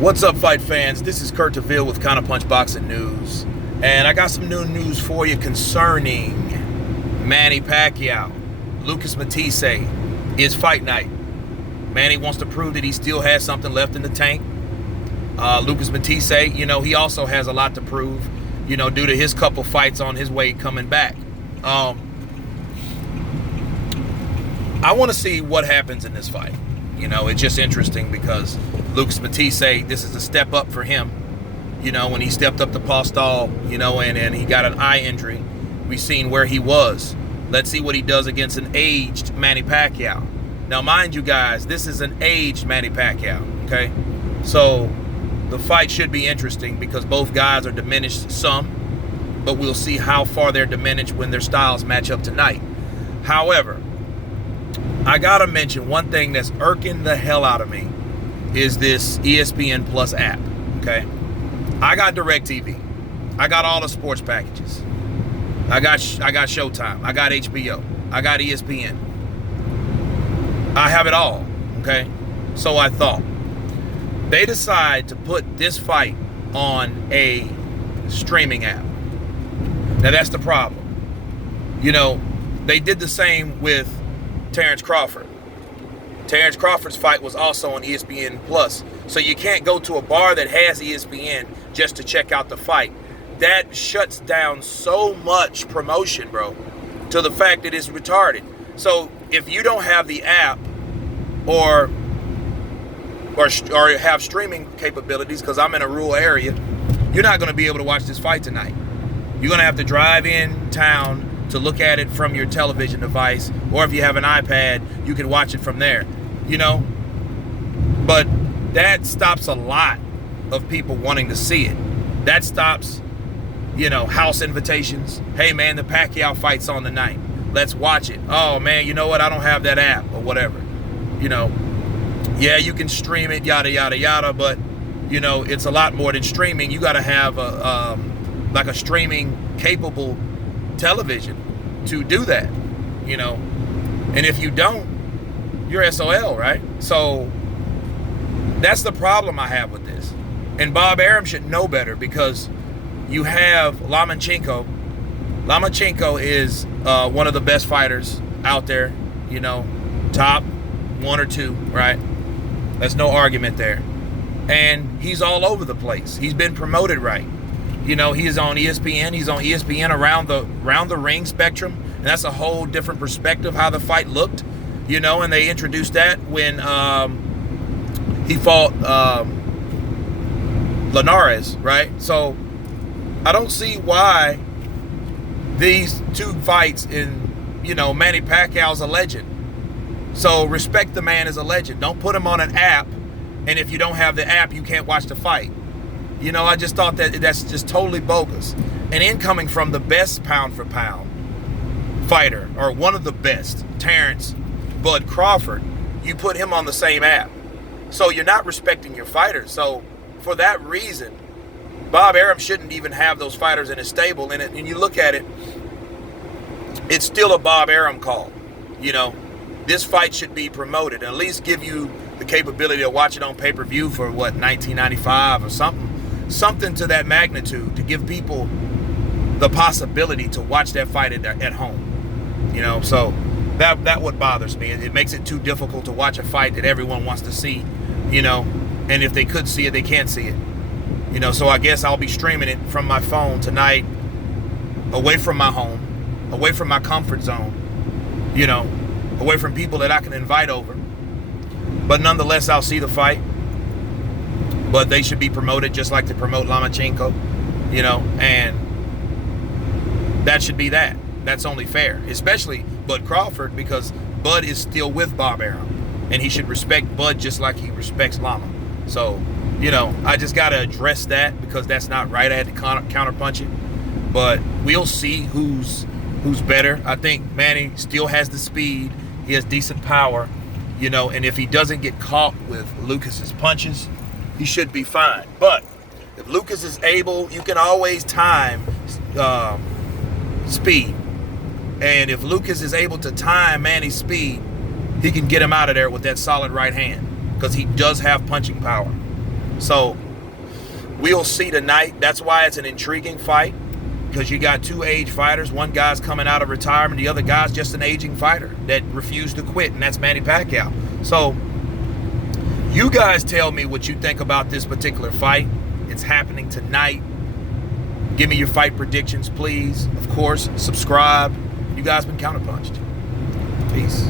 What's up, fight fans? This is Kurt DeVille with Counterpunch Boxing News, and I got some new news for you concerning Manny Pacquiao. Lucas Matthysse is fight night. Manny wants to prove that he still has something left in the tank. Lucas Matthysse, he also has a lot to prove, due to his couple fights on his way coming back. I want to see what happens in this fight. It's just interesting because Lucas Matthysse, this is a step up for him. When he stepped up to Postol, and he got an eye injury, we've seen where he was. Let's see what he does against an aged Manny Pacquiao. Now, mind you guys, this is an aged Manny Pacquiao, okay? So the fight should be interesting because both guys are diminished some, but we'll see how far they're diminished when their styles match up tonight. However, I gotta mention one thing that's irking the hell out of me is this ESPN Plus app, okay? I got DirecTV. I got all the sports packages. I got Showtime. I got HBO. I got ESPN. I have it all, okay? So I thought. They decide to put this fight on a streaming app. Now that's the problem. They did the same with Terrence Crawford. Terrence Crawford's fight was also on ESPN Plus. So you can't go to a bar that has ESPN just to check out the fight. That shuts down so much promotion, bro, to the fact that it's retarded. So if you don't have the app or have streaming capabilities, because I'm in a rural area, you're not going to be able to watch this fight tonight. You're going to have to drive in town to look at it from your television device, or if you have an iPad, you can watch it from there, But that stops a lot of people wanting to see it. That stops, house invitations. Hey, man, the Pacquiao fight's on tonight. Let's watch it. Oh, man, you know what? I don't have that app or whatever. Yeah, you can stream it, yada, yada, yada, but, it's a lot more than streaming. You got to have a streaming capable television to do that, and if you don't, you're SOL, right? So that's the problem I have with this. And Bob Arum should know better because you have Lomachenko. Lomachenko is one of the best fighters out there, top one or two, right? There's no argument there. And he's all over the place. He's been promoted right. He is on ESPN. He's on ESPN around the ring spectrum. And that's a whole different perspective how the fight looked, and they introduced that when he fought Linares, right? So I don't see why these two fights Manny Pacquiao's a legend. So respect the man as a legend. Don't put him on an app, and if you don't have the app, you can't watch the fight. I just thought that's just totally bogus. And incoming from the best pound for pound fighter, or one of the best, Terrence Bud Crawford, you put him on the same app. So you're not respecting your fighters. So for that reason, Bob Arum shouldn't even have those fighters in his stable. And you look at it, it's still a Bob Arum call. This fight should be promoted, and at least give you the capability to watch it on pay-per-view for $19.95 or something to that magnitude, to give people the possibility to watch that fight at home. So that what bothers me. It makes it too difficult to watch a fight that everyone wants to see, and if they could see it, they can't see it. So I guess I'll be streaming it from my phone tonight, away from my home, away from my comfort zone, away from people that I can invite over. But nonetheless, I'll see the fight. But they should be promoted just like they promote Lomachenko, and that should be that. That's only fair, especially Bud Crawford, because Bud is still with Bob Arum, and he should respect Bud just like he respects Lama. So, I just got to address that because that's not right. I had to counterpunch it, but we'll see who's better. I think Manny still has the speed. He has decent power, and if he doesn't get caught with Lucas's punches, he should be fine. But if Lucas is able, you can always time speed. And if Lucas is able to time Manny's speed, he can get him out of there with that solid right hand, because he does have punching power. So we'll see tonight. That's why it's an intriguing fight, because you got two aged fighters. One guy's coming out of retirement. The other guy's just an aging fighter that refused to quit, and that's Manny Pacquiao. So you guys tell me what you think about this particular fight. It's happening tonight. Give me your fight predictions, please. Of course, subscribe. You guys been counterpunched. Peace.